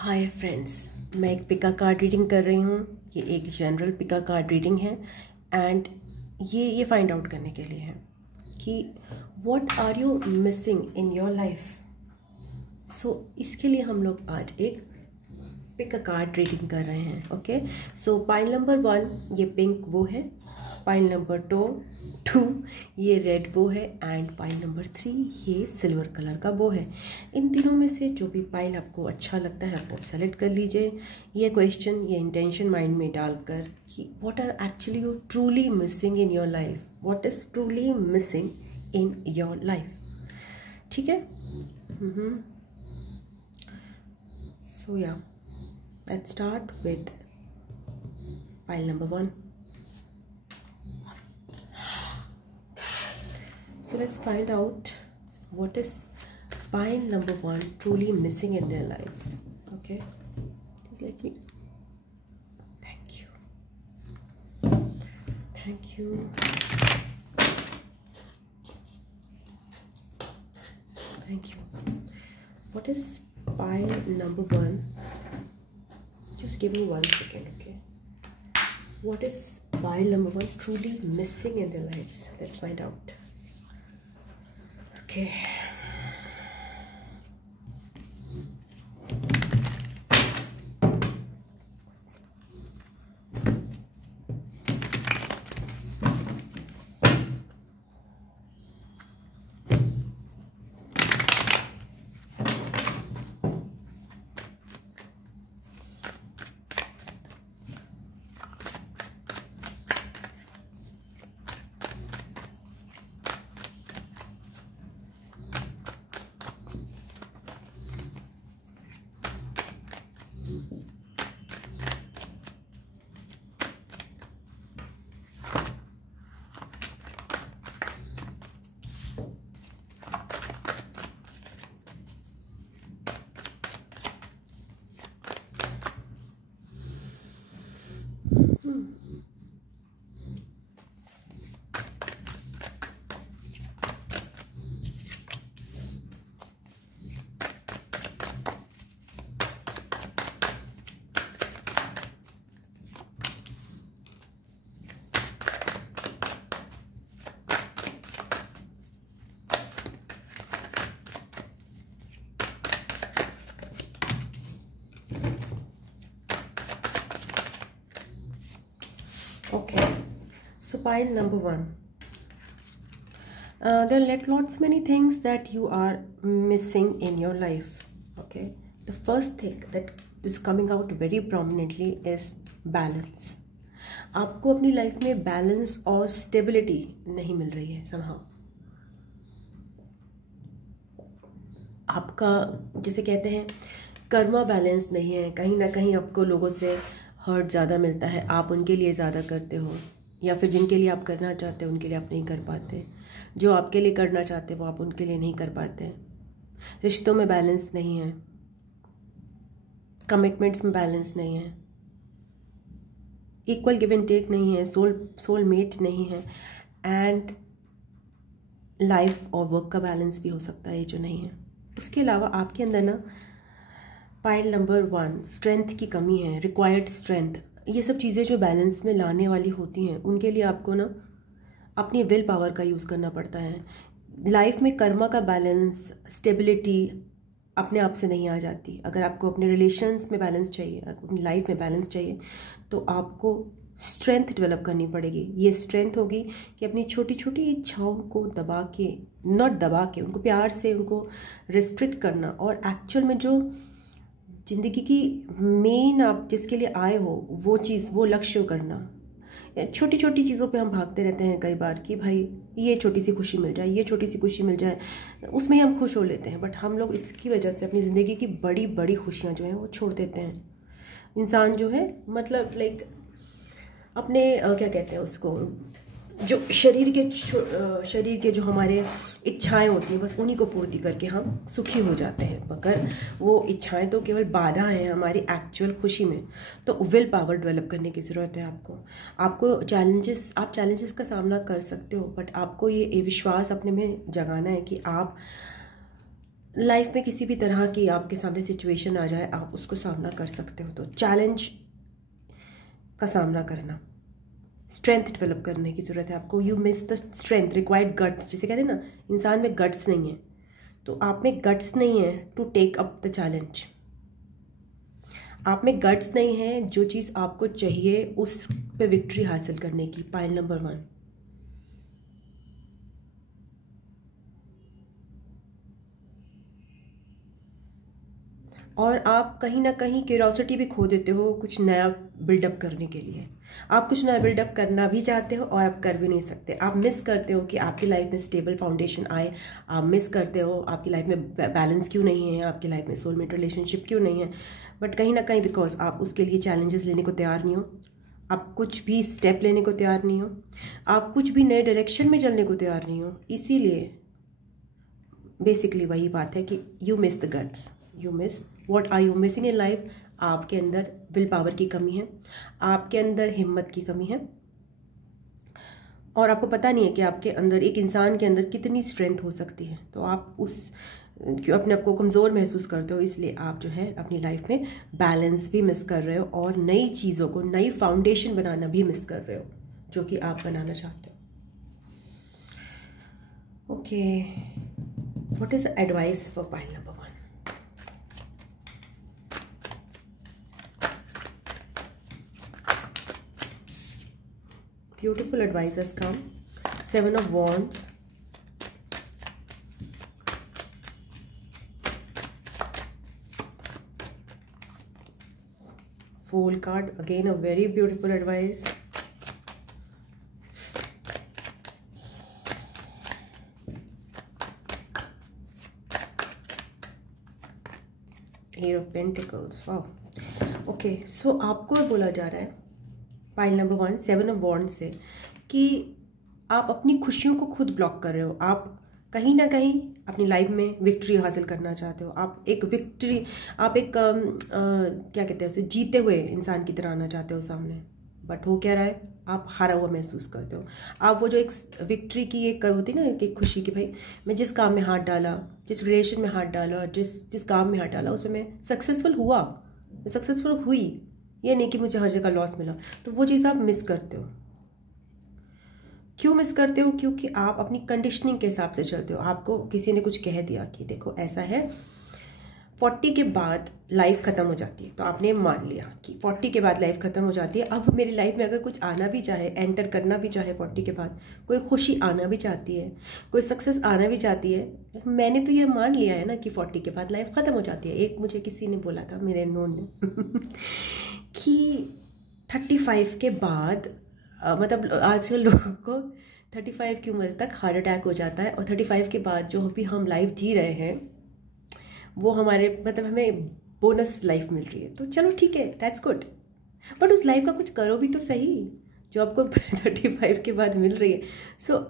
Hi friends, मैं एक पिका card reading कर रही हूँ। ये एक जनरल पिका कार्ड रीडिंग है एंड ये फाइंड आउट करने के लिए है कि what are you missing in your life. So इसके लिए हम लोग आज एक पिक अ कार्ड रीडिंग कर रहे हैं। ओके, सो पाइल नंबर 1 ये पिंक वो है, पाइल नंबर 2 ये रेड बो है एंड पाइल नंबर 3 ये सिल्वर कलर का बो है। इन तीनों में से जो भी पाइल आपको अच्छा लगता है वो सेलेक्ट कर लीजिए। ये क्वेश्चन ये इंटेंशन माइंड में डालकर कि what are actually you truly missing in your life, what is truly missing in your life. ठीक है, सो या let's start with pile number 1. So let's find out what is pile number 1 truly missing in their lives. Okay, just let me thank you what is pile number 1? Just give me 1 second, okay? What is pile number 1 truly missing in their lives? Let's find out. Okay. Okay, so pile number 1. There are lots many things that you are missing in your life. Okay, the first thing that is coming out very prominently is balance. आपको अपनी life में balance और stability नहीं मिल रही है somehow. आपका जिसे कहते हैं कर्मा बैलेंस नहीं है। कहीं ना कहीं आपको लोगों से हर्ट ज़्यादा मिलता है, आप उनके लिए ज़्यादा करते हो, या फिर जिनके लिए आप करना चाहते हो उनके लिए आप नहीं कर पाते, जो आपके लिए करना चाहते वो आप उनके लिए नहीं कर पाते। रिश्तों में बैलेंस नहीं है, कमिटमेंट्स में बैलेंस नहीं है, इक्वल गिव एंड टेक नहीं है, सोलमेट नहीं है, एंड लाइफ और वर्क का बैलेंस भी हो सकता है जो नहीं है। इसके अलावा आपके अंदर ना पाइल नंबर 1 स्ट्रेंथ की कमी है, रिक्वायर्ड स्ट्रेंथ। ये सब चीज़ें जो बैलेंस में लाने वाली होती हैं उनके लिए आपको ना अपनी विल पावर का यूज़ करना पड़ता है। लाइफ में कर्मा का बैलेंस, स्टेबिलिटी अपने आप से नहीं आ जाती। अगर आपको अपने रिलेशंस में बैलेंस चाहिए, अपनी लाइफ में बैलेंस चाहिए, तो आपको स्ट्रेंथ डेवलप करनी पड़ेगी। ये स्ट्रेंथ होगी कि अपनी छोटी छोटी इच्छाओं को दबा के, नॉट दबा के, उनको प्यार से उनको रिस्ट्रिक्ट करना, और एक्चुअल में जो ज़िंदगी की मेन आप जिसके लिए आए हो वो चीज़, वो लक्ष्य करना। छोटी छोटी चीज़ों पे हम भागते रहते हैं कई बार कि भाई ये छोटी सी खुशी मिल जाए, ये छोटी सी खुशी मिल जाए, उसमें ही हम खुश हो लेते हैं। बट हम लोग इसकी वजह से अपनी ज़िंदगी की बड़ी बड़ी खुशियाँ जो हैं वो छोड़ देते हैं। इंसान जो है मतलब लाइक अपने क्या कहते हैं उसको, जो शरीर के जो हमारे इच्छाएं होती हैं बस उन्हीं को पूर्ति करके हम सुखी हो जाते हैं, मगर वो इच्छाएं तो केवल बाधा हैं हमारी एक्चुअल खुशी में। तो विल पावर डेवलप करने की ज़रूरत है आपको आप चैलेंजेस का सामना कर सकते हो, बट आपको ये विश्वास अपने में जगाना है कि आप लाइफ में किसी भी तरह की आपके सामने सिचुएशन आ जाए, आप उसको सामना कर सकते हो। तो चैलेंज का सामना करना, स्ट्रेंथ डेवलप करने की ज़रूरत है आपको। You miss the strength required guts, जिसे कहते हैं ना, इंसान में गट्स नहीं है, तो आप में गट्स नहीं है to take up the challenge. आप में गट्स नहीं है जो चीज़ आपको चाहिए उस पे विक्ट्री हासिल करने की। Pile number 1। और आप कहीं ना कहीं क्यूरोसिटी भी खो देते हो कुछ नया बिल्डअप करने के लिए। आप कुछ नया बिल्डअप करना भी चाहते हो और आप कर भी नहीं सकते। आप मिस करते हो कि आपकी लाइफ में स्टेबल फाउंडेशन आए। आप मिस करते हो आपकी लाइफ में बैलेंस क्यों नहीं है, आपकी लाइफ में सोलमेट रिलेशनशिप क्यों नहीं है। बट कहीं ना कहीं बिकॉज आप उसके लिए चैलेंजेस लेने को तैयार नहीं हो, आप कुछ भी स्टेप लेने को तैयार नहीं हो, आप कुछ भी नए डायरेक्शन में चलने को तैयार नहीं हो। इसीलिए बेसिकली वही बात है कि you miss the guts, you miss what are you missing in life. आपके अंदर विल पावर की कमी है, आपके अंदर हिम्मत की कमी है, और आपको पता नहीं है कि आपके अंदर, एक इंसान के अंदर कितनी स्ट्रेंथ हो सकती है। तो आप उस क्यों अपने आप को कमज़ोर महसूस करते हो, इसलिए आप जो है अपनी लाइफ में बैलेंस भी मिस कर रहे हो और नई चीज़ों को, नई फाउंडेशन बनाना भी मिस कर रहे हो जो कि आप बनाना चाहते हो। Okay, what is advice for pile number 1? Beautiful advice has come. 7 of Wands. Fool card. Again a very beautiful advice. Eight of Pentacles. Wow. Okay, so आपको बोला जा रहा है पाइल नंबर 1 7 ऑफ वॉन्ड्स से कि आप अपनी खुशियों को खुद ब्लॉक कर रहे हो। आप कहीं ना कहीं अपनी लाइफ में विक्ट्री हासिल करना चाहते हो। आप एक विक्ट्री, आप एक क्या कहते हैं उसे, जीते हुए इंसान की तरह आना चाहते हो सामने। बट हो क्या रहा है, आप हारा हुआ महसूस करते हो। आप वो जो एक विक्ट्री की एक होती है ना, एक खुशी की, भाई मैं जिस काम में हाथ डाला, जिस रिलेशन में हाथ डाला, जिस काम में हाथ डाला, उसमें मैं सक्सेसफुल हुआ, मैं सक्सेसफुल हुई, ये नहीं कि मुझे हर जगह लॉस मिला। तो वो चीज़ आप मिस करते हो। क्यों मिस करते हो? क्योंकि आप अपनी कंडीशनिंग के हिसाब से चलते हो। आपको किसी ने कुछ कह दिया कि देखो ऐसा है, 40 के बाद लाइफ ख़त्म हो जाती है, तो आपने मान लिया कि 40 के बाद लाइफ ख़त्म हो जाती है। अब मेरी लाइफ में अगर कुछ आना भी चाहे, एंटर करना भी चाहे 40 के बाद, कोई खुशी आना भी चाहती है, कोई सक्सेस आना भी चाहती है, मैंने तो ये मान लिया है ना कि 40 के बाद लाइफ ख़त्म हो जाती है। एक मुझे किसी ने बोला था, मेरे नोन ने कि 35 के बाद मतलब आजकल लोगों को 35 की उम्र तक हार्ट अटैक हो जाता है, और 35 के बाद जो भी हम लाइफ जी रहे हैं वो हमारे मतलब हमें बोनस लाइफ मिल रही है। तो चलो ठीक है, दैट्स गुड, बट उस लाइफ का कुछ करो भी तो सही जो आपको 35 के बाद मिल रही है। सो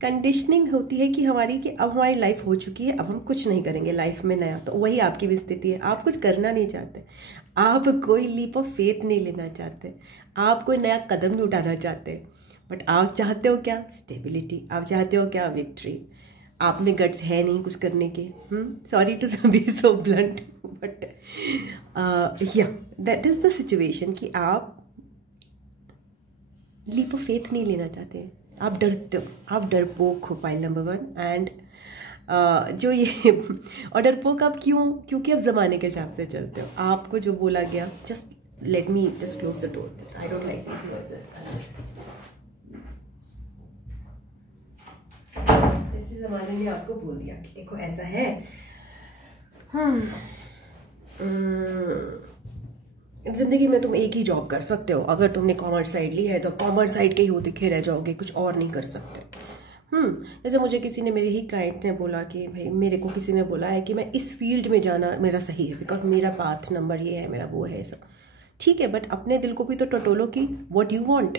कंडीशनिंग होती है कि हमारी, कि अब हमारी लाइफ हो चुकी है, अब हम कुछ नहीं करेंगे लाइफ में नया। तो वही आपकी भी स्थिति है। आप कुछ करना नहीं चाहते, आप कोई लीप ऑफ फेथ नहीं लेना चाहते, आप कोई नया कदम नहीं उठाना चाहते, बट आप चाहते हो क्या? स्टेबिलिटी। आप चाहते हो क्या? विक्ट्री। आप में गट्स है नहीं कुछ करने के। Sorry to be so blunt, but yeah that is the situation कि आप लीप ऑफ फेथ नहीं लेना चाहते, आप डरते हो, आप डरपोक हो। पाइल नंबर 1 एंड जो ये और डरपोक आप क्यों? क्योंकि आप ज़माने के हिसाब से चलते हो। आपको जो बोला गया, just let me just close the door, I don't like this. इसी ज़माने ने आपको बोल दिया कि देखो ऐसा है। ज़िंदगी में तुम एक ही जॉब कर सकते हो। अगर तुमने कॉमर्स साइड ली है तो कॉमर्स साइड के ही हो दिखे रह जाओगे, कुछ और नहीं कर सकते। जैसे मुझे किसी ने, मेरे ही क्लाइंट ने बोला कि भाई मेरे को किसी ने बोला है कि मैं इस फील्ड में जाना मेरा सही है, बिकॉज मेरा पाथ नंबर ये है, मेरा वो है, सब ठीक है, बट अपने दिल को भी तो टटोलो कि what you want,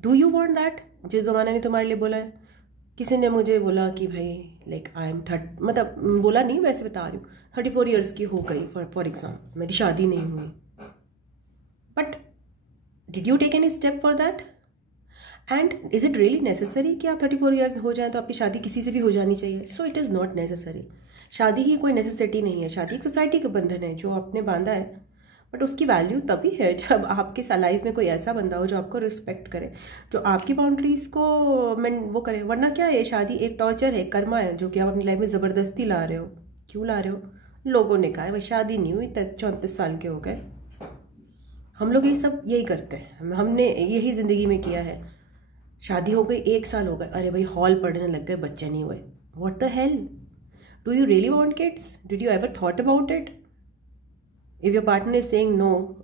do you want that जिस ज़माने ने तुम्हारे लिए बोला है। किसी ने मुझे बोला कि भाई लाइक आई एम मतलब बोला नहीं, वैसे बता रही हूँ, 34 ईयर्स की हो गई फॉर एग्जाम्पल, मेरी शादी नहीं हुई, but did you take any step for that? And is it really necessary कि आप 34 ईयर्स हो जाएं तो आपकी शादी किसी से भी हो जानी चाहिए? So it is not necessary. शादी की कोई नेसेसिटी नहीं है, शादी एक सोसाइटी का बंधन है जो आपने बांधा है, बट उसकी वैल्यू तभी है जब आपके लाइफ में कोई ऐसा बंदा हो जो आपको रिस्पेक्ट करे, जो आपकी बाउंड्रीज को वो करे। वरना क्या है, शादी एक टॉर्चर है, कर्मा है, जो कि आप अपनी लाइफ में ज़बरदस्ती ला रहे हो। क्यों ला रहे हो? लोगों ने कहा है, वह शादी नहीं हुई, 34 साल के हो गए। हम लोग यही करते हैं, हमने यही ज़िंदगी में किया है। शादी हो गई, 1 साल हो गए, अरे भाई हॉल पढ़ने लग गए, बच्चे नहीं हुए। What the hell? Do you really want kids? Did you ever thought about it? If your partner is saying no,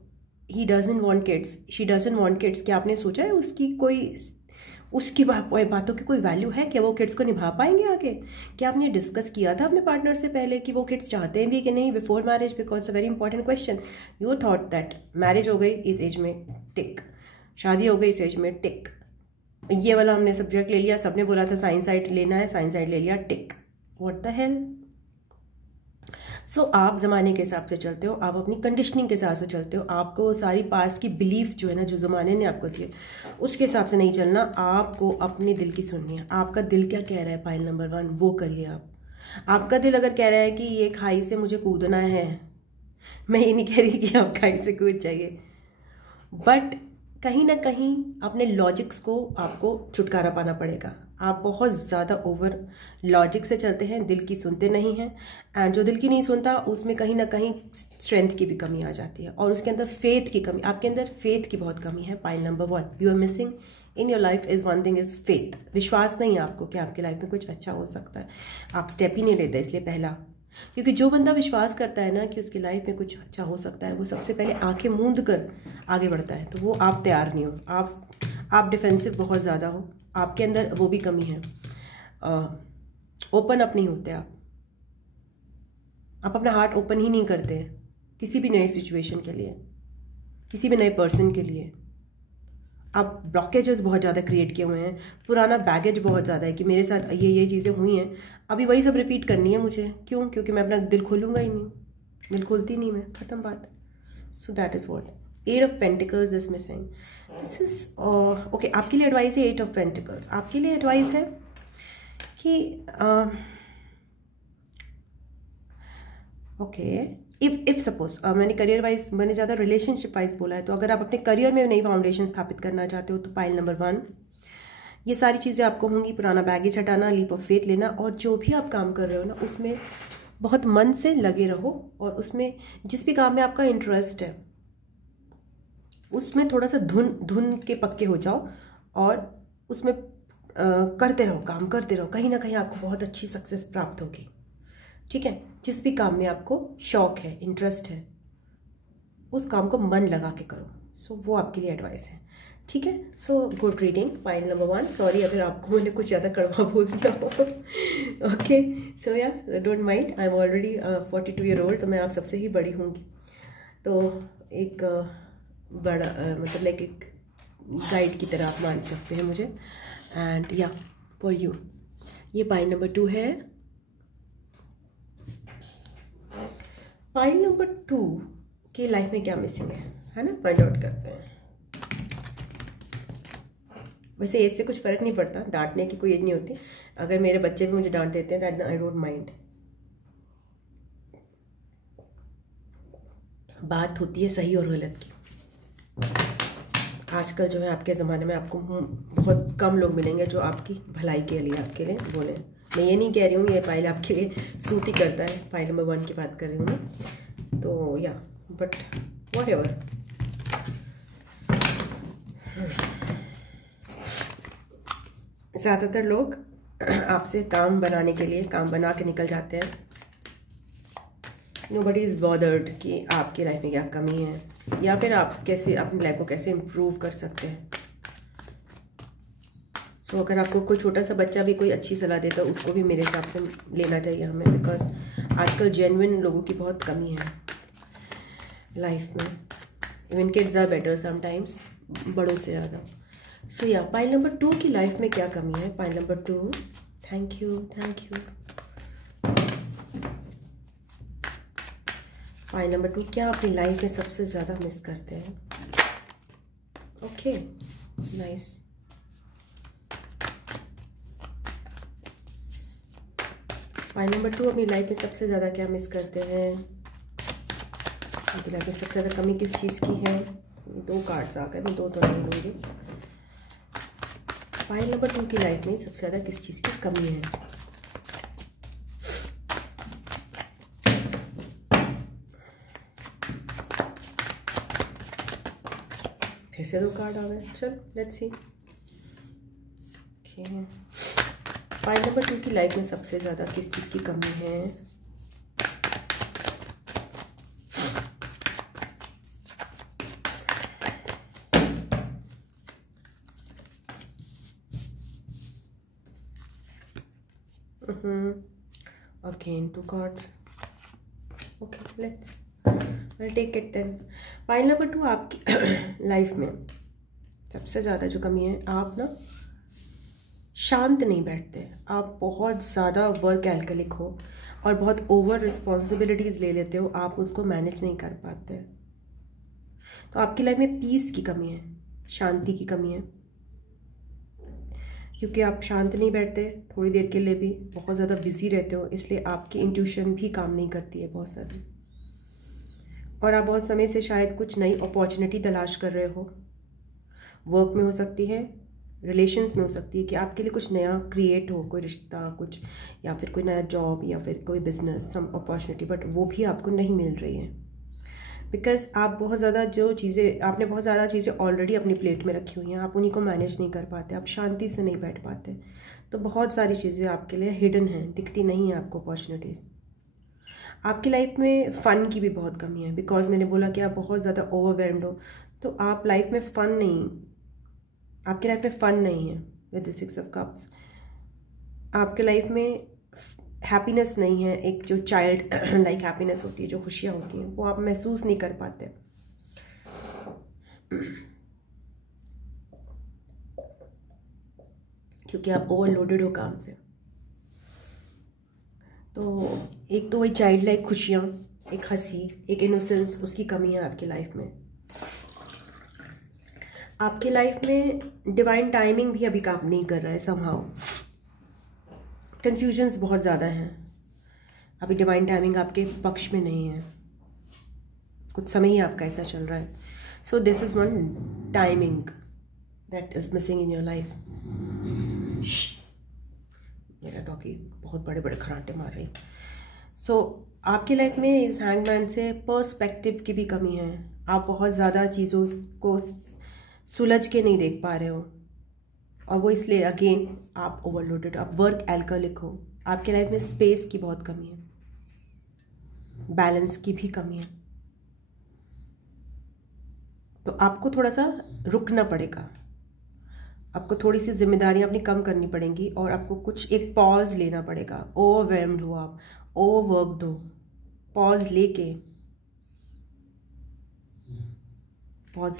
he doesn't want kids, she doesn't want kids, क्या आपने सोचा है उसकी बातों की कोई वैल्यू है? क्या वो किड्स को निभा पाएंगे आगे? क्या आपने डिस्कस किया था अपने पार्टनर से पहले कि वो किड्स चाहते हैं भी कि नहीं before marriage? Because a very important question. You thought that marriage हो गई इस एज में, टिक, शादी हो गई इस एज में, टिक, ये वाला हमने सब्जेक्ट ले लिया, सबने बोला था साइंस साइड लेना है, साइंस साइड ले लिया, टिक। What the hell? सो आप ज़माने के हिसाब से चलते हो, आप अपनी कंडीशनिंग के हिसाब से चलते हो, आपको सारी पास्ट की बिलीफ जो है ना, जो ज़माने ने आपको दिए, उसके हिसाब से नहीं चलना। आपको अपने दिल की सुननी है। आपका दिल क्या कह रहा है, पाइल नंबर 1 वो करिए आप। आपका दिल अगर कह रहा है कि ये खाई से मुझे कूदना है, मैं ये नहीं कह रही कि आप खाई से कूद जाइए, बट कहीं ना कहीं अपने लॉजिक्स को आपको छुटकारा पाना पड़ेगा। आप बहुत ज़्यादा ओवर लॉजिक से चलते हैं, दिल की सुनते नहीं हैं, एंड जो दिल की नहीं सुनता उसमें कहीं ना कहीं स्ट्रेंथ की भी कमी आ जाती है, और उसके अंदर फेथ की कमी, आपके अंदर फेथ की बहुत कमी है। Pile number 1 you are missing in your life is one thing is faith. विश्वास नहीं है आपको कि आपकी लाइफ में कुछ अच्छा हो सकता है, आप स्टेप ही नहीं लेते। इसलिए पहला, क्योंकि जो बंदा विश्वास करता है ना कि उसकी लाइफ में कुछ अच्छा हो सकता है, वो सबसे पहले आंखें मूंद कर आगे बढ़ता है। तो वो आप तैयार नहीं हो, आप डिफेंसिव बहुत ज़्यादा हो, आपके अंदर वो भी कमी है। ओपन अप नहीं होते आप अपना हार्ट ओपन ही नहीं करते किसी भी नए सिचुएशन के लिए, किसी भी नए पर्सन के लिए। आप ब्लॉकेजेस बहुत ज़्यादा क्रिएट किए हुए हैं, पुराना बैगेज बहुत ज़्यादा है कि मेरे साथ ये चीज़ें हुई हैं, अभी वही सब रिपीट करनी है मुझे। क्यों? क्योंकि मैं अपना दिल खोलूँगा ही नहीं, दिल खोलती नहीं मैं, ख़त्म बात। So that is what 8 of pentacles is missing. This is okay. आपके लिए एडवाइस है 8 ऑफ पेंटिकल्स। आपके लिए एडवाइस है कि ओके, इफ़ सपोज मैंने करियर वाइज, मैंने ज़्यादा रिलेशनशिप वाइज बोला है, तो अगर आप अपने करियर में नई फाउंडेशन स्थापित करना चाहते हो तो पाइल नंबर 1 ये सारी चीज़ें आपको होंगी। पुराना बैगेज हटाना, लीप ऑफ फेथ लेना, और जो भी आप काम कर रहे हो ना उसमें बहुत मन से लगे रहो, और उसमें जिस भी काम में आपका इंटरेस्ट है उसमें थोड़ा सा धुन के पक्के हो जाओ, और उसमें करते रहो, काम करते रहो, कहीं ना कहीं आपको बहुत अच्छी सक्सेस प्राप्त होगी। ठीक है, जिस भी काम में आपको शौक है, इंटरेस्ट है, उस काम को मन लगा के करो। सो वो आपके लिए एडवाइस है। ठीक है, so good reading pile number 1। Sorry अगर आपको मैंने कुछ ज़्यादा कड़वा बोल दिया हो। ओके, सो या don't mind, I am already 42 year old, तो मैं आप सबसे ही बड़ी होंगी, तो एक बड़ा मतलब लाइक एक गाइड की तरह आप मान सकते हैं मुझे। एंड या फॉर यू ये पाइल नंबर 2 है। पाइल नंबर 2 की लाइफ में क्या मिसिंग है ना, फाइंड आउट करते हैं। वैसे एज से कुछ फ़र्क नहीं पड़ता, डांटने की कोई एज नहीं होती। अगर मेरे बच्चे भी मुझे डांट देते हैं दैट आई डोंट माइंड। बात होती है सही और गलत की। आजकल जो है आपके ज़माने में आपको बहुत कम लोग मिलेंगे जो आपकी भलाई के लिए आपके लिए बोले। मैं ये नहीं कह रही हूँ ये पाइल आपके लिए सूट ही करता है, पाइल नंबर 1 की बात कर रही हूँ मैं, तो या बट वॉट एवर। ज़्यादातर लोग आपसे काम बनाने के लिए काम बना के निकल जाते हैं। नोबडी इज़ बॉदर्ड कि आपकी लाइफ में क्या कमी है, या फिर आप कैसे अपनी लाइफ को कैसे इम्प्रूव कर सकते हैं। सो अगर आपको कोई छोटा सा बच्चा भी कोई अच्छी सलाह देता है, उसको भी मेरे हिसाब से लेना चाहिए हमें, बिकॉज आजकल जेन्युइन लोगों की बहुत कमी है लाइफ में। Even kids are better sometimes, बड़ों से ज़्यादा। सो या पाइल नंबर 2 की लाइफ में क्या कमी है? Pile number 2, thank you. Pile number 2 क्या अपनी लाइफ में सबसे ज़्यादा मिस करते हैं? Okay, nice. पाइल नंबर 2 अपनी लाइफ में सबसे ज़्यादा क्या मिस करते हैं, उनकी लाइफ में सबसे ज़्यादा कमी किस चीज़ की है। 2 कार्ड्स आ गए, मैं 2 तो नहीं लूँगी। पाइल नंबर 2 की लाइफ में सबसे ज़्यादा किस चीज़ की कमी है। फिर से 2 कार्ड आ गए, चलो लेट्स सी। पाइल नंबर 2 की लाइफ में सबसे ज़्यादा किस चीज़ की कमी है। Again 2 cards. Okay, I'll take it then. Pile number 2 आपकी लाइफ में सबसे ज़्यादा जो कमी है, आप ना शांत नहीं बैठते। आप बहुत ज़्यादा वर्क एल्कोहलिक हो और बहुत ओवर रिस्पॉन्सिबिलिटीज़ ले लेते हो, आप उसको मैनेज नहीं कर पाते। तो आपकी लाइफ में पीस की कमी है, शांति की कमी है, क्योंकि आप शांत नहीं बैठते थोड़ी देर के लिए भी, बहुत ज़्यादा बिजी रहते हो, इसलिए आपकी इंट्यूशन भी काम नहीं करती है बहुत ज़्यादा। और आप बहुत समय से शायद कुछ नई अपॉर्चुनिटी तलाश कर रहे हो, वर्क में हो सकती है, रिलेशंस में हो सकती है, कि आपके लिए कुछ नया क्रिएट हो, कोई रिश्ता कुछ, या फिर कोई नया जॉब या फिर कोई बिजनेस, सम अपॉर्चुनिटी, बट वो भी आपको नहीं मिल रही है। बिकॉज आप बहुत ज़्यादा आपने बहुत ज़्यादा चीज़ें ऑलरेडी अपनी प्लेट में रखी हुई हैं, आप उन्हीं को मैनेज नहीं कर पाते, आप शांति से नहीं बैठ पाते। तो बहुत सारी चीज़ें आपके लिए हिडन हैं, दिखती नहीं है आपको अपॉर्चुनिटीज़। आपकी लाइफ में फ़न की भी बहुत कमी है, बिकॉज मैंने बोला कि आप बहुत ज़्यादा ओवरवेल्म्ड हो, तो आप लाइफ में आपकी लाइफ में फ़न नहीं है। विद द 6 ऑफ कप्स आपके लाइफ में हैप्पीनेस नहीं है, एक जो चाइल्ड लाइक हैप्पीनेस होती है, जो खुशियाँ होती हैं, वो आप महसूस नहीं कर पाते। क्योंकि आप ओवरलोडेड हो काम से। तो एक तो वही चाइल्ड लाइक खुशियाँ, एक हंसी, एक इनोसेंस, उसकी कमी है आपकी लाइफ में। आपकी लाइफ में डिवाइन टाइमिंग भी अभी काम नहीं कर रहा है, समहाउ कन्फ्यूजन्स बहुत ज़्यादा हैं। अभी डिवाइन टाइमिंग आपके पक्ष में नहीं है, कुछ समय ही आपका ऐसा चल रहा है। So this is one timing that is missing in your life. मेरा डॉगी बहुत बड़े बड़े खराटे मार रही। सो आपकी लाइफ में इस हैंगमैन से पर्सपेक्टिव की भी कमी है। आप बहुत ज़्यादा चीज़ों को सुलझ के नहीं देख पा रहे हो, और वो इसलिए अगेन आप ओवरलोडेड, आप वर्क एल्कोहलिक हो। आपके लाइफ में स्पेस की बहुत कमी है, बैलेंस की भी कमी है। तो आपको थोड़ा सा रुकना पड़ेगा, आपको थोड़ी सी जिम्मेदारियां अपनी कम करनी पड़ेंगी, और आपको कुछ एक पॉज लेना पड़ेगा। ओवरवेल्म्ड हो आप, ओवरवर्क्ड हो, पॉज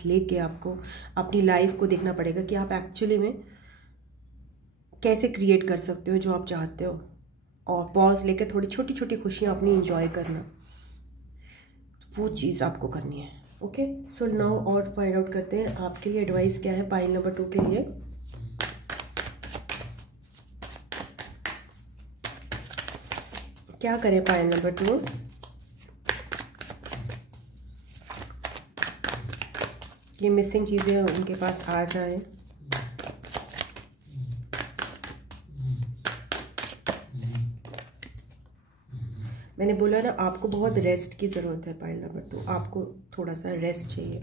लेके आपको अपनी लाइफ को देखना पड़ेगा कि आप एक्चुअली में कैसे क्रिएट कर सकते हो जो आप चाहते हो, और पॉज लेके थोड़ी छोटी छोटी खुशियाँ अपनी एंजॉय करना, वो चीज़ आपको करनी है। ओके, सो नाउ और फाइंड आउट करते हैं आपके लिए एडवाइस क्या है पाइल नंबर 2 के लिए। क्या करें पाइल नंबर 2? ये मिसिंग चीज़ें उनके पास आ जाएं। मैंने बोला ना, आपको बहुत रेस्ट की ज़रूरत है पाइल नंबर 2। आपको थोड़ा सा रेस्ट चाहिए,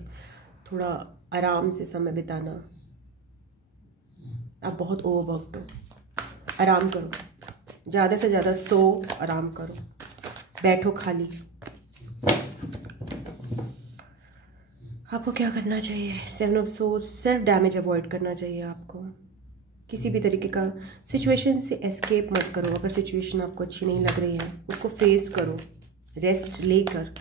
थोड़ा आराम से समय बिताना। आप बहुत ओवरवर्क्ड हो, आराम करो, ज़्यादा से ज़्यादा सो, आराम करो, बैठो खाली। आपको क्या करना चाहिए? 7 of swords, self damage avoid करना चाहिए आपको। किसी भी तरीके का सिचुएशन से एस्केप मत करो। अगर सिचुएशन आपको अच्छी नहीं लग रही है, उसको फेस करो रेस्ट लेकर।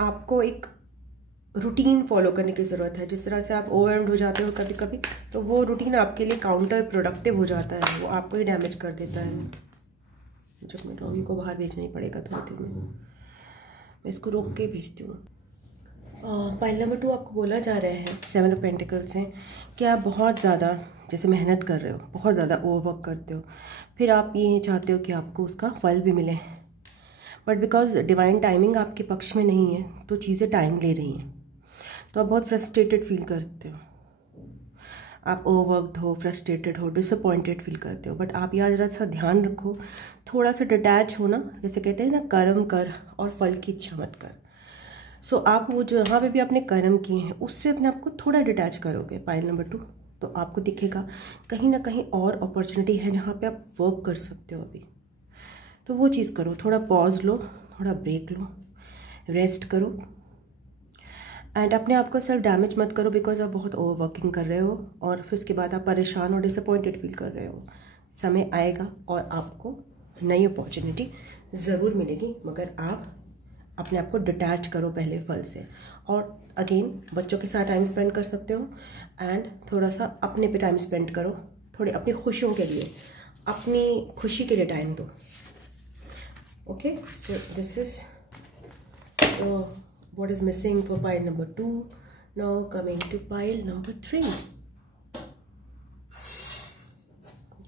आपको एक रूटीन फॉलो करने की ज़रूरत है। जिस तरह से आप ओवरवेल्म्ड हो जाते हो कभी कभी, तो वो रूटीन आपके लिए काउंटर प्रोडक्टिव हो जाता है, वो आपको ही डैमेज कर देता है। जब मैं डॉगी को बाहर भेजना ही पड़ेगा थोड़ी देर में। मैं इसको रोक के भेजती हूँ। पाइल नंबर 2 आपको बोला जा रहा है 7 ऑफ पेंटिकल्स हैं कि आप बहुत ज़्यादा जैसे मेहनत कर रहे हो, बहुत ज़्यादा ओवरवर्क करते हो, फिर आप ये चाहते हो कि आपको उसका फल भी मिले, बट बिकॉज डिवाइन टाइमिंग आपके पक्ष में नहीं है तो चीज़ें टाइम ले रही हैं, तो आप बहुत फ्रस्ट्रेटेड फील करते हो, आप ओवरवर्कड हो, फ्रस्ट्रेटेड हो, डिसअपॉइंटेड फील करते हो। बट आप यहाँ ज़रा सा ध्यान रखो, थोड़ा सा डिटैच हो ना, जैसे कहते हैं ना कर्म कर और फल की इच्छा मत कर। सो आप वो जो यहाँ पे भी आपने कर्म किए हैं उससे अपने आप को थोड़ा डिटैच करोगे पाइल नंबर 2, तो आपको दिखेगा कहीं ना कहीं और अपॉर्चुनिटी है जहाँ पे आप वर्क कर सकते हो अभी, तो वो चीज़ करो। थोड़ा पॉज लो, थोड़ा ब्रेक लो, रेस्ट करो, एंड अपने आप को सेल्फ डैमेज मत करो बिकॉज आप बहुत ओवर वर्किंग कर रहे हो और फिर उसके बाद आप परेशान और डिसअपॉइंटेड फील कर रहे हो। समय आएगा और आपको नई अपॉर्चुनिटी ज़रूर मिलेगी, मगर आप अपने आप को डिटैच करो पहले फल से, और अगेन बच्चों के साथ टाइम स्पेंड कर सकते हो, एंड थोड़ा सा अपने पे टाइम स्पेंड करो, थोड़े अपनी खुशियों के लिए, अपनी खुशी के लिए टाइम दो। Okay, so this is what is missing for pile number 2. Now coming to pile number 3.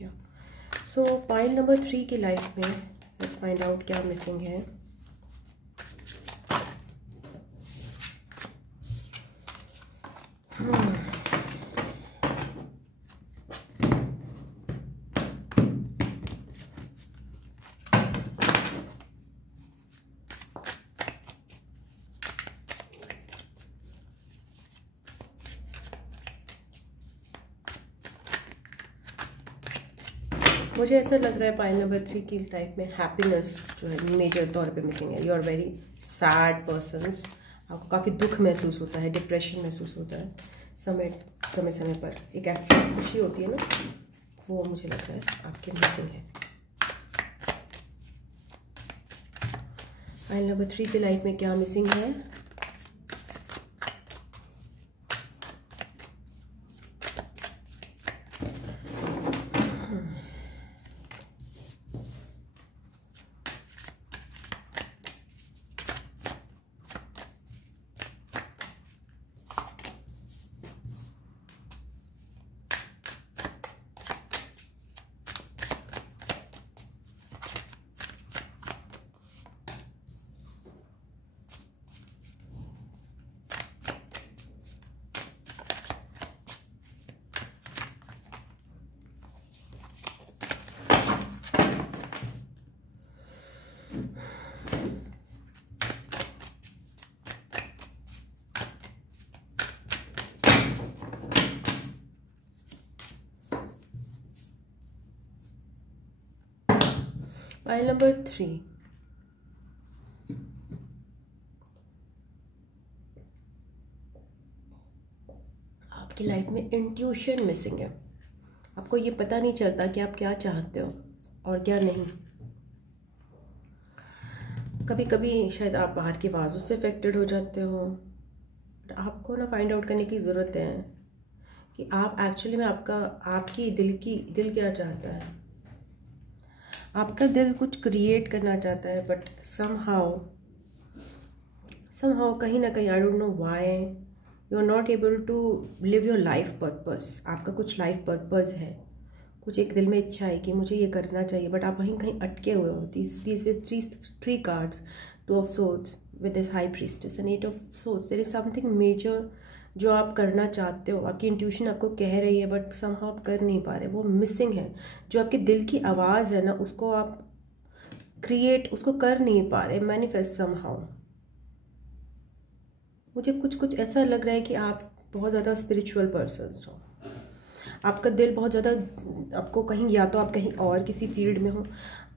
Yeah, so pile number 3 की लाइफ में let's find out क्या मिसिंग है। मुझे ऐसा लग रहा है पाइल नंबर 3 की लाइफ में हैप्पीनेस जो है मेजर तौर पे मिसिंग है। You are very sad persons, आपको काफ़ी दुख महसूस होता है, डिप्रेशन महसूस होता है समय पर। एक एक्चुअल खुशी होती है ना, वो मुझे लग रहा है आपके मिसिंग है। पाइल नंबर 3 की लाइफ में क्या मिसिंग है? पाइल नंबर 3, आपकी लाइफ में इंट्यूशन मिसिंग है। आपको ये पता नहीं चलता कि आप क्या चाहते हो और क्या नहीं। कभी कभी शायद आप बाहर की आवाज़ों से अफेक्टेड हो जाते हो, बट आपको ना फाइंड आउट करने की ज़रूरत है कि आप एक्चुअली में आपकी दिल क्या चाहता है। आपका दिल कुछ क्रिएट करना चाहता है, बट समहाउ कहीं ना कहीं, I don't know why, you are not able to live your life purpose. आपका कुछ लाइफ पर्पस है, कुछ एक दिल में इच्छा है कि मुझे ये करना चाहिए, बट आप वहीं कहीं अटके हुए हो। these three cards, 2 of swords with this high priestess and 8 of swords. there is something major जो आप करना चाहते हो, आपकी इंट्यूशन आपको कह रही है, बट समहाउ आप कर नहीं पा रहे, वो मिसिंग है। जो आपके दिल की आवाज़ है ना, उसको आप उसको कर नहीं पा रहे, मैनिफेस्ट समहाउ। मुझे कुछ ऐसा लग रहा है कि आप बहुत ज़्यादा स्पिरिचुअल पर्सन्स हो, आपका दिल बहुत ज़्यादा, आपको कहीं, या तो आप कहीं और किसी फील्ड में हो,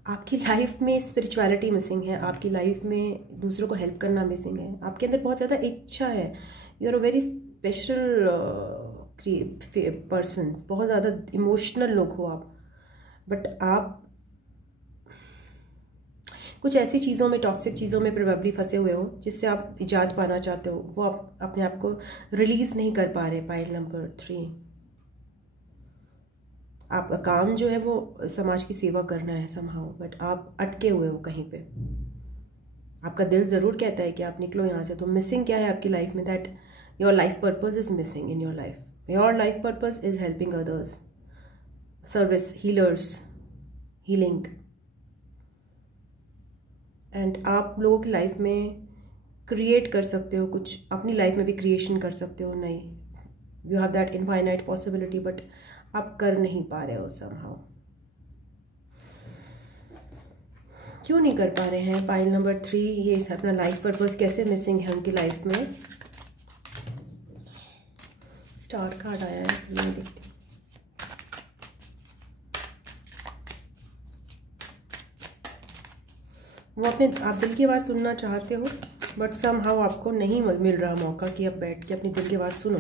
आपकी लाइफ में स्पिरिचुअलिटी मिसिंग है, आपकी लाइफ में दूसरों को हेल्प करना मिसिंग है, आपके अंदर बहुत ज़्यादा इच्छा है। You are a very special person, बहुत ज़्यादा इमोशनल लोग हो आप, बट आप कुछ ऐसी चीज़ों में, टॉक्सिक चीज़ों में प्रोबेबली फंसे हुए हो जिससे आप इजाद पाना चाहते हो, वो आप अपने आप को रिलीज़ नहीं कर पा रहे। पाइल नंबर 3, आपका काम जो है वो समाज की सेवा करना है समहाउ, बट आप अटके हुए हो कहीं पे। आपका दिल ज़रूर कहता है कि आप निकलो यहाँ से। तो मिसिंग क्या है आपकी लाइफ में? That your life purpose is missing in your life. Your life purpose is helping others, service, healers, healing. And आप लोगों की लाइफ में क्रिएट कर सकते हो कुछ, अपनी लाइफ में भी क्रिएशन कर सकते हो। नहीं, you have that infinite possibility, but आप कर नहीं पा रहे हो समहाउ। क्यों नहीं कर पा रहे हैं? पाइल नंबर 3, ये अपना लाइफ पर्पस कैसे मिसिंग है उनकी लाइफ में। स्टार कार्ड आया है, मैं देखती हूँ। वो अपने आप दिल की आवाज़ सुनना चाहते हो, बट समहाउ आपको नहीं मिल रहा मौका कि आप बैठ के अपनी दिल की आवाज़ सुनो।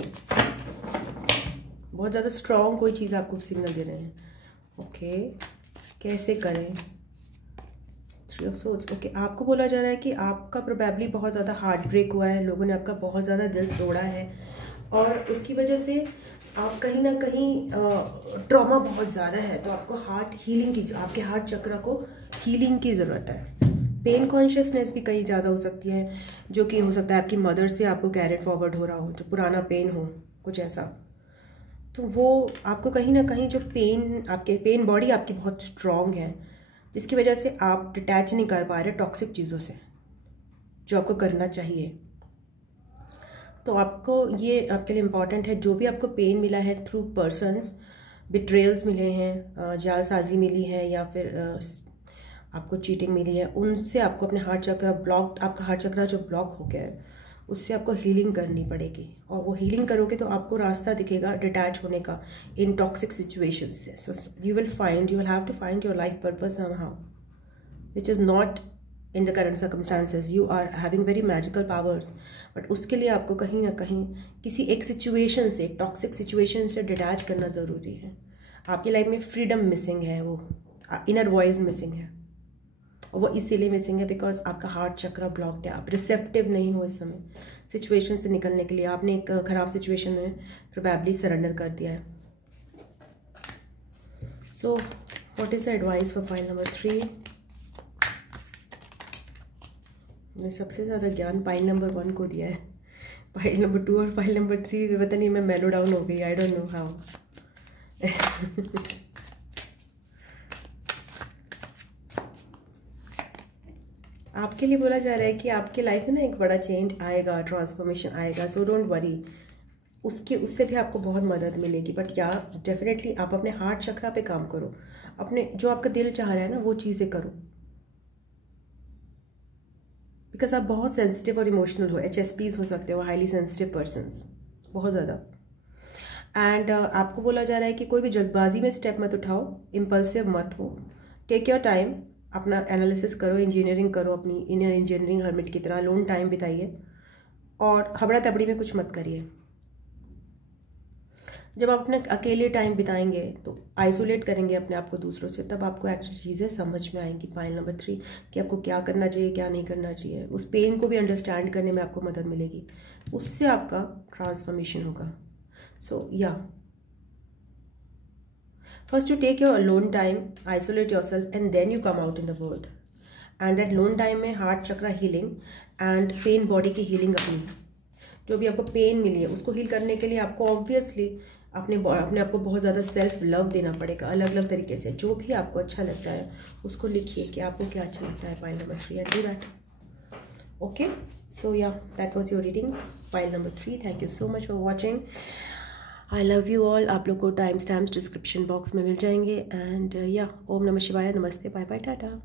बहुत ज़्यादा स्ट्रॉन्ग कोई चीज़ आपको सिग्नल दे रहे हैं। ओके, कैसे करें? 3 ऑफ सोर्ड्स। ओके, आपको बोला जा रहा है कि आपका प्रोबेबली बहुत ज़्यादा हार्ट ब्रेक हुआ है, लोगों ने आपका बहुत ज़्यादा दिल तोड़ा है, और उसकी वजह से आप कहीं ना कहीं ट्रॉमा बहुत ज़्यादा है। तो आपको हार्ट हीलिंग की, आपके हार्ट चक्र को हीलिंग की ज़रूरत है। पेन कॉन्शियसनेस भी कहीं ज़्यादा हो सकती है, जो कि हो सकता है आपकी मदर से आपको कैरेट फॉरवर्ड हो रहा हो, जो पुराना पेन हो कुछ ऐसा। तो वो आपको कहीं ना कहीं जो पेन, आपके पेन बॉडी आपकी बहुत स्ट्रॉन्ग है, जिसकी वजह से आप डिटैच नहीं कर पा रहे टॉक्सिक चीज़ों से, जो आपको करना चाहिए। तो आपको ये आपके लिए इम्पॉर्टेंट है, जो भी आपको पेन मिला है थ्रू पर्सन्स, बिट्रेयल्स मिले हैं, जालसाजी मिली है, या फिर आपको चीटिंग मिली है, उनसे आपको अपने हार्ट चक्र ब्लॉक, आपका हार्ट चक्र जो ब्लॉक हो गया है, उससे आपको हीलिंग करनी पड़ेगी। और वो हीलिंग करोगे तो आपको रास्ता दिखेगा डिटैच होने का इन टॉक्सिक सिचुएशंस से। So you will have to find your life purpose somehow, which is not in the current circumstances. You are having very magical powers, but उसके लिए आपको कहीं ना कहीं किसी एक सिचुएशन से, एक टॉक्सिक सिचुएशन से डिटैच करना ज़रूरी है। आपकी लाइफ में फ्रीडम मिसिंग है, वो इनर वॉइस मिसिंग है, और वो इसीलिए मिसिंग है बिकॉज आपका हार्ट चक्र ब्लॉक्ड है। आप रिसेप्टिव नहीं हो इस समय सिचुएशन से निकलने के लिए। आपने एक ख़राब सिचुएशन में प्रोबेबली सरेंडर कर दिया है। So what is the advice for pile number 3? मैंने सबसे ज़्यादा ज्ञान पाइल नंबर 1 को दिया है। पाइल नंबर 2 और पाइल नंबर 3 पता नहीं, मैं मेलो डाउन हो गई, आई डोंट नो हाउ। आपके लिए बोला जा रहा है कि आपके लाइफ में ना एक बड़ा चेंज आएगा, ट्रांसफॉर्मेशन आएगा, सो डोंट वरी। उससे भी आपको बहुत मदद मिलेगी। बट या डेफिनेटली आप अपने हार्ट चक्र पे काम करो, अपने जो आपका दिल चाह रहा है ना वो चीज़ें करो, बिकॉज आप बहुत सेंसिटिव और इमोशनल हो, HSPs हो सकते हो, हाईली सेंसिटिव पर्सनस, बहुत ज़्यादा। एंड आपको बोला जा रहा है कि कोई भी जल्दबाजी में स्टेप मत उठाओ, इम्पल्सिव मत हो, टेक योर टाइम, अपना एनालिसिस करो, इंजीनियरिंग करो, अपनी इंजीनियरिंग हर्मिट की तरह लोन टाइम बिताइए, और हबड़ा तबड़ी में कुछ मत करिए। जब आप अपने अकेले टाइम बिताएंगे तो आइसोलेट करेंगे अपने आप को दूसरों से, तब आपको एक्चुअली चीज़ें समझ में आएंगी। पाइल नंबर 3 कि आपको क्या करना चाहिए, क्या नहीं करना चाहिए। उस पेन को भी अंडरस्टैंड करने में आपको मदद मिलेगी, उससे आपका ट्रांसफॉर्मेशन होगा। सो या first you take your alone time, isolate yourself, and then you come out in the world. And that alone time में heart chakra healing and pen body की हीलिंग, अपनी जो भी आपको पेन मिली है उसको हील करने के लिए आपको ऑब्वियसली अपने आप को बहुत ज़्यादा सेल्फ लव देना पड़ेगा, अलग अलग तरीके से। जो भी आपको अच्छा लगता है उसको लिखिए कि आपको क्या अच्छा लगता है, pile number 3, and do that. Okay, so yeah that was your reading pile number 3। Thank you so much for watching. I love you all. आप लोग को टाइम स्टैम्प्स डिस्क्रिप्शन बॉक्स में मिल जाएंगे। एंड या ओम नमः शिवाय, नमस्ते, बाय बाय, टाटा।